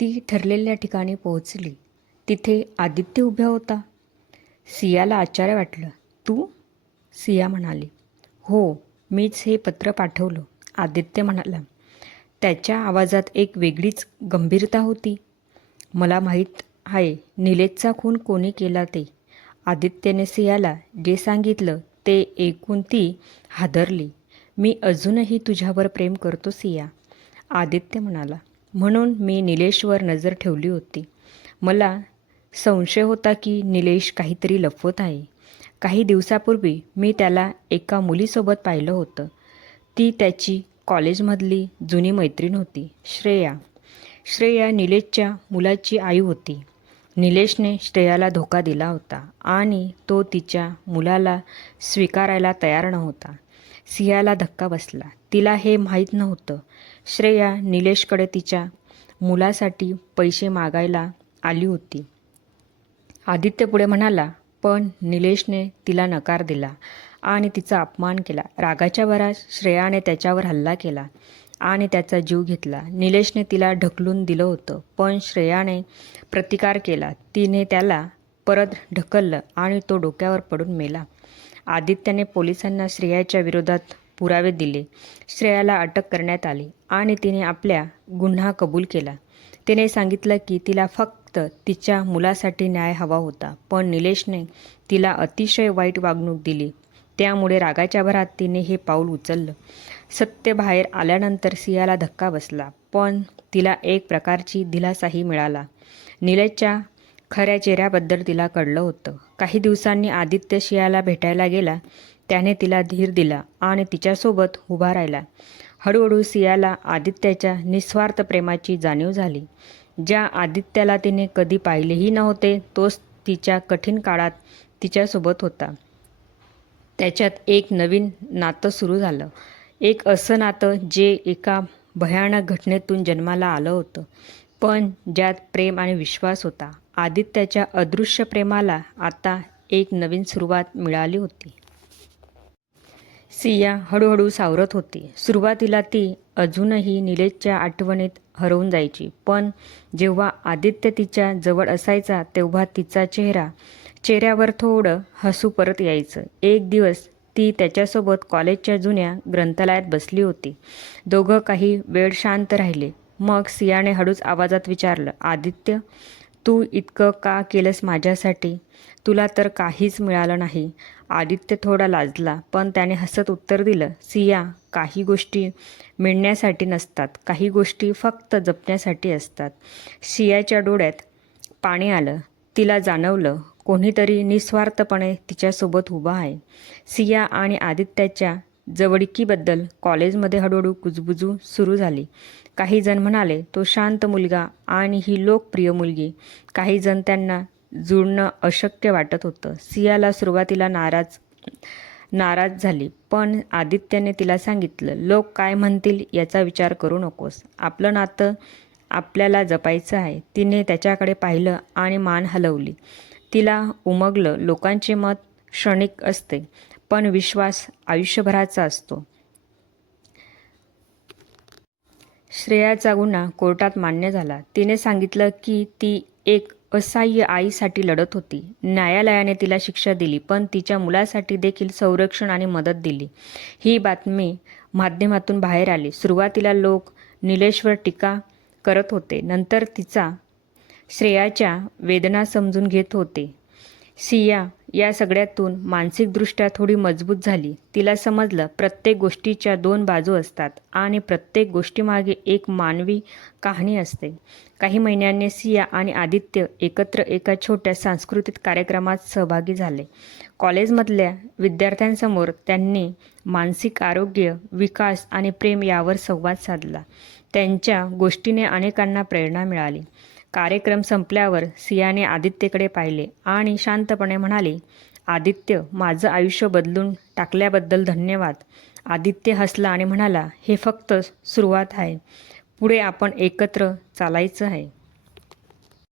ती ठरलेल्या ठिकाणी पोहोचली. तिथे आदित्य उभ्या होता. सियाला आश्चर्य वाटलं. तू? सिया म्हणाली. हो मीच हे पत्र पाठवलं आदित्य म्हणाला. त्याच्या आवाजात एक वेगळीच गंभीरता होती. मला माहीत आहे निलेशचा खून कोणी केला ते. आदित्यने सियाला जे सांगितलं ते ऐकून ती हादरली. मी अजूनही तुझ्यावर प्रेम करतो सिया आदित्य म्हणाला. म्हणून मी निलेशवर नजर ठेवली होती. मला संशय होता की निलेश काहीतरी लपवत आहे. काही दिवसापूर्वी मी त्याला एका मुलीसोबत पाहिलं होतं. ती त्याची कॉलेजमधली जुनी मैत्रीण होती श्रेया. श्रेया निलेशच्या मुलाची आई होती. निलेशने श्रेयाला धोका दिला होता आणि तो तिच्या मुलाला स्वीकारायला तयार नव्हता. सियाला धक्का बसला. तिला हे माहीत नव्हतं. श्रेया निलेशकडे तिच्या मुलासाठी पैसे मागायला आली होती. आदित्य पुढे म्हणाला पण निलेशने तिला नकार दिला आणि तिचा अपमान केला. रागाच्या भरात श्रेयाने त्याच्यावर हल्ला केला आणि त्याचा जीव घेतला. निलेशने तिला ढकलून दिलं होतं पण श्रेयाने प्रतिकार केला. तिने त्याला परत ढकललं आणि तो डोक्यावर पडून मेला. आदित्यने पोलिसांना श्रेयाच्या विरोधात पुरावे दिले. श्रेयाला अटक करण्यात आली आणि तिने आपल्या गुन्हा कबूल केला. तिने सांगितलं की तिला फक्त तिच्या मुलासाठी न्याय हवा होता पण निलेशने तिला अतिशय वाईट वागणूक दिली. त्यामुळे रागाच्या भरात तिने हे पाऊल उचललं. सत्य बाहेर आल्यानंतर सियाला धक्का बसला पण तिला एक प्रकारची दिलासाही मिळाला. निलेशच्या खऱ्या चेहऱ्याबद्दल तिला कळलं होतं. काही दिवसांनी आदित्य शियाला भेटायला गेला. त्याने तिला धीर दिला आणि तिच्यासोबत उभा राहिला. हळूहळू सियाला आदित्याच्या निस्वार्थ प्रेमाची जाणीव झाली. ज्या आदित्याला तिने कधी पाहिलेही नव्हते तोच तिच्या कठीण काळात तिच्यासोबत होता. त्याच्यात एक नवीन नातं सुरू झालं. एक असं नातं जे एका भयानक घटनेतून जन्माला आलं होतं. पण ज्यात प्रेम आणि विश्वास होता. आदित्याच्या अदृश्य प्रेमाला आता एक नवीन सुरुवात मिळाली होती. सिया हळूहळू सावरत होती. सुरुवातीला ती अजूनही निलेशच्या आठवणीत हरवून जायची. पण जेव्हा आदित्य तिच्या जवळ असायचा तेव्हा तिचा चेहरा चेहऱ्यावर थोडं हसू परत यायचं. एक दिवस ती त्याच्यासोबत कॉलेजच्या जुन्या ग्रंथालयात बसली होती. दोघं काही वेळ शांत राहिले. मग सियाने हळूच आवाजात विचारलं आदित्य तू इतकं का केलंस माझ्यासाठी? तुला तर काहीच मिळालं नाही. आदित्य थोडा लाजला पण त्याने हसत उत्तर दिलं सिया काही गोष्टी मिळण्यासाठी नसतात. काही गोष्टी फक्त जपण्यासाठी असतात. सियाच्या डोळ्यात पाणी आलं. तिला जाणवलं कोणीतरी निस्वार्थपणे तिच्यासोबत उभा आहे. सिया आणि आदित्याच्या जवळकीबद्दल कॉलेजमध्ये हळूहळू कुजबुजू सुरू झाली. काही जण म्हणाले तो शांत मुलगा आणि ही लोकप्रिय मुलगी. काही जण त्यांना जुळणं अशक्य वाटत होतं. सियाला सुरुवातीला नाराज नाराज झाली पण आदित्यने तिला सांगितलं लोक काय म्हणतील याचा विचार करू नकोस. आपलं नातं आपल्याला जपायचं आहे. तिने त्याच्याकडे पाहिलं आणि मान हलवली. तिला उमगलं लोकांचे मत क्षणिक असते. पण विश्वास आयुष्यभराचा असतो. श्रेयाचा गुन्हा कोर्टात मान्य झाला. तिने सांगितलं की ती एक असहाय्य आईसाठी लढत होती. न्यायालयाने तिला शिक्षा दिली पण तिच्या मुलासाठी देखील संरक्षण आणि मदत दिली. ही बातमी माध्यमातून बाहेर आली. सुरुवातीला लोक निलेशवर टीका करत होते. नंतर तिचा श्रेयाच्या वेदना समजून घेत होते. सिया या सगळ्यातून मानसिकदृष्ट्या थोडी मजबूत झाली. तिला समजलं प्रत्येक गोष्टीच्या दोन बाजू असतात आणि प्रत्येक गोष्टीमागे एक मानवी कहाणी असते. काही महिन्यांनी सिया आणि आदित्य एकत्र एका छोट्या सांस्कृतिक कार्यक्रमात सहभागी झाले. कॉलेजमधल्या विद्यार्थ्यांसमोर त्यांनी मानसिक आरोग्य विकास आणि प्रेम यावर संवाद साधला. त्यांच्या गोष्टीने अनेकांना प्रेरणा मिळाली. कार्यक्रम संपल्यावर सियाने आदित्यकडे पाहिले आणि शांतपणे म्हणाले आदित्य माझं आयुष्य बदलून टाकल्याबद्दल धन्यवाद. आदित्य हसला आणि म्हणाला हे फक्त सुरुवात आहे. पुढे आपण एकत्र चालायचं आहे.